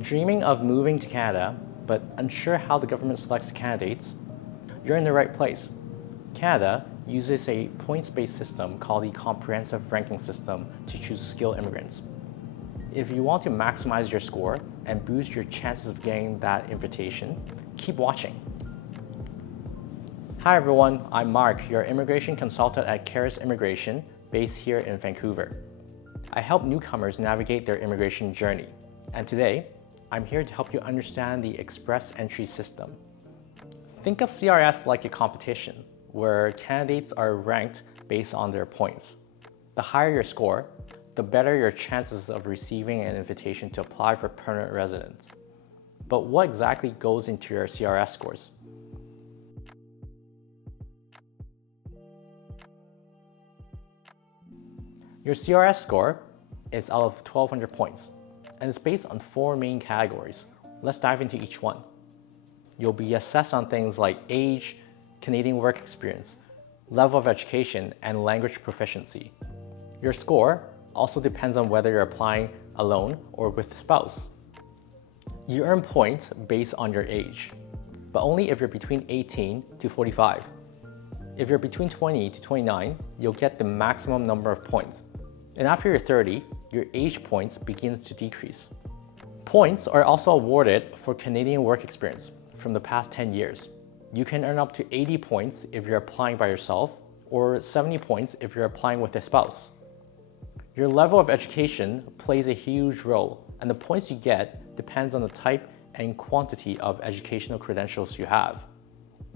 Dreaming of moving to Canada, but unsure how the government selects candidates? You're in the right place. Canada uses a points-based system called the comprehensive ranking system to choose skilled immigrants. If you want to maximize your score and boost your chances of getting that invitation, keep watching. Hi everyone, I'm Mark, your immigration consultant at Caerus Immigration, based here in Vancouver. I help newcomers navigate their immigration journey, and today, I'm here to help you understand the express entry system. Think of CRS like a competition, where candidates are ranked based on their points. The higher your score, the better your chances of receiving an invitation to apply for permanent residence. But what exactly goes into your CRS scores? Your CRS score is out of 1,200 points, and it's based on 4 main categories. Let's dive into each one. You'll be assessed on things like age, Canadian work experience, level of education, and language proficiency. Your score also depends on whether you're applying alone or with a spouse. You earn points based on your age, but only if you're between 18 to 45. If you're between 20 to 29, you'll get the maximum number of points. And after you're 30, your age points begins to decrease. Points are also awarded for Canadian work experience from the past 10 years. You can earn up to 80 points if you're applying by yourself, or 70 points if you're applying with a spouse. Your level of education plays a huge role, and the points you get depends on the type and quantity of educational credentials you have.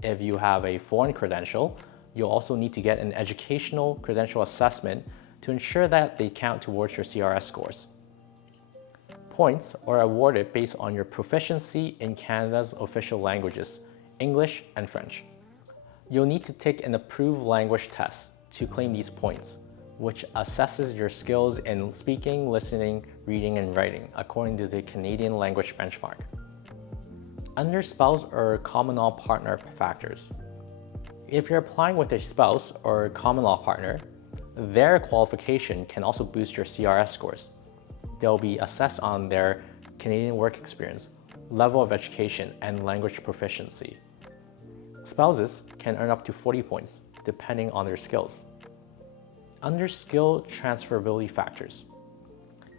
If you have a foreign credential, you'll also need to get an educational credential assessment to ensure that they count towards your CRS scores. Points are awarded based on your proficiency in Canada's official languages, English and French. You'll need to take an approved language test to claim these points, which assesses your skills in speaking, listening, reading, and writing according to the Canadian language benchmark. Under spouse or common law partner factors, if you're applying with a spouse or common law partner, their qualification can also boost your CRS scores. They'll be assessed on their Canadian work experience, level of education, and language proficiency. Spouses can earn up to 40 points, depending on their skills. Under skill transferability factors,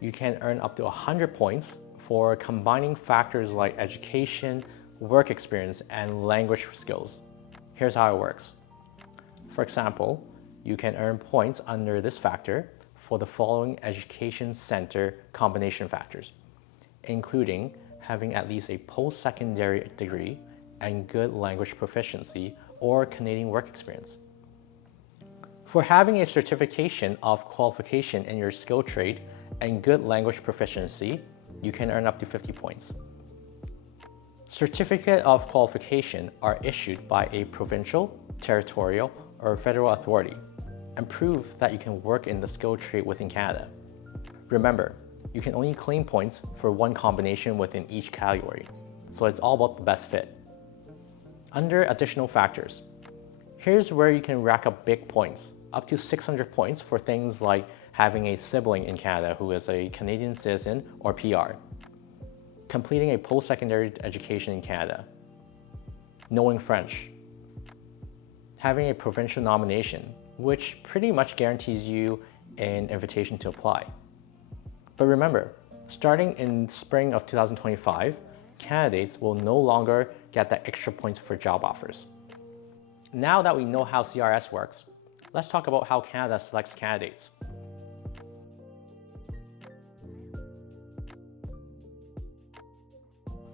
you can earn up to 100 points for combining factors like education, work experience, and language skills. Here's how it works. For example, you can earn points under this factor for the following education center combination factors, including having at least a post-secondary degree and good language proficiency or Canadian work experience. For having a certification of qualification in your skill trade and good language proficiency, you can earn up to 50 points. Certificate of qualification are issued by a provincial, territorial, or federal authority and prove that you can work in the skilled trade within Canada. Remember, you can only claim points for one combination within each category, so it's all about the best fit. Under additional factors, here's where you can rack up big points, up to 600 points for things like having a sibling in Canada who is a Canadian citizen or PR, completing a post-secondary education in Canada, knowing French, having a provincial nomination, which pretty much guarantees you an invitation to apply. But remember, starting in spring of 2025, candidates will no longer get that extra points for job offers. Now that we know how CRS works, let's talk about how Canada selects candidates.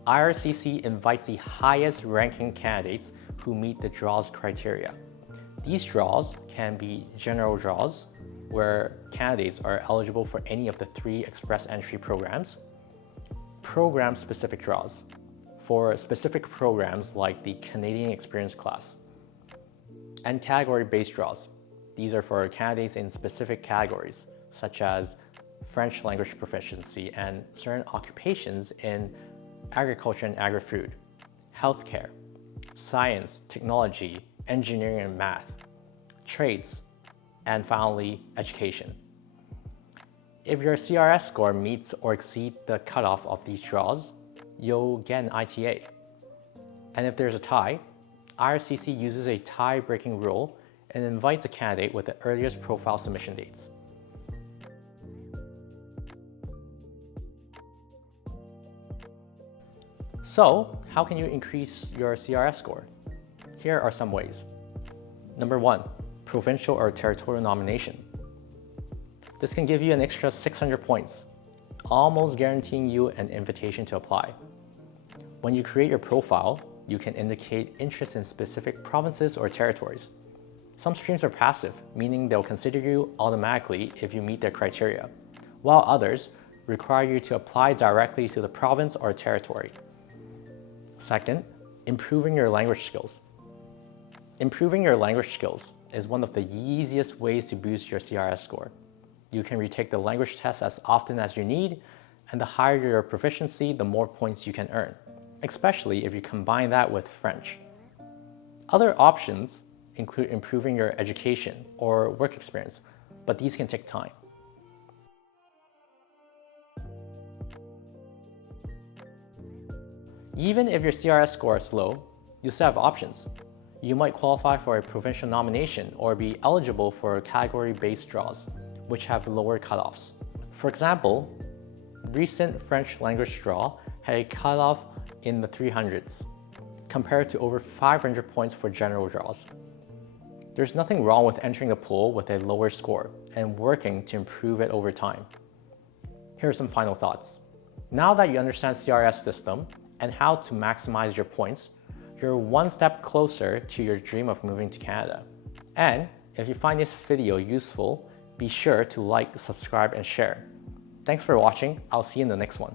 IRCC invites the highest ranking candidates who meet the draws criteria. These draws can be general draws, where candidates are eligible for any of the 3 express entry programs, program-specific draws, for specific programs like the Canadian Experience class, and category-based draws. These are for candidates in specific categories, such as French language proficiency and certain occupations in agriculture and agri-food, healthcare, science, technology, engineering and math, trades, and finally, education. If your CRS score meets or exceeds the cutoff of these draws, you'll get an ITA. And if there's a tie, IRCC uses a tie-breaking rule and invites a candidate with the earliest profile submission dates. So, how can you increase your CRS score? Here are some ways. Number 1, provincial or territorial nomination. This can give you an extra 600 points, almost guaranteeing you an invitation to apply. When you create your profile, you can indicate interest in specific provinces or territories. Some streams are passive, meaning they'll consider you automatically if you meet their criteria, while others require you to apply directly to the province or territory. Second, improving your language skills. Improving your language skills is one of the easiest ways to boost your CRS score. You can retake the language test as often as you need, and the higher your proficiency, the more points you can earn, especially if you combine that with French. Other options include improving your education or work experience, but these can take time. Even if your CRS score is low, you still have options. You might qualify for a provincial nomination or be eligible for category-based draws, which have lower cutoffs. For example, recent French language draw had a cutoff in the 300s, compared to over 500 points for general draws. There's nothing wrong with entering a pool with a lower score and working to improve it over time. Here are some final thoughts. Now that you understand CRS system and how to maximize your points, you're one step closer to your dream of moving to Canada. And if you find this video useful, be sure to like, subscribe, and share. Thanks for watching. I'll see you in the next one.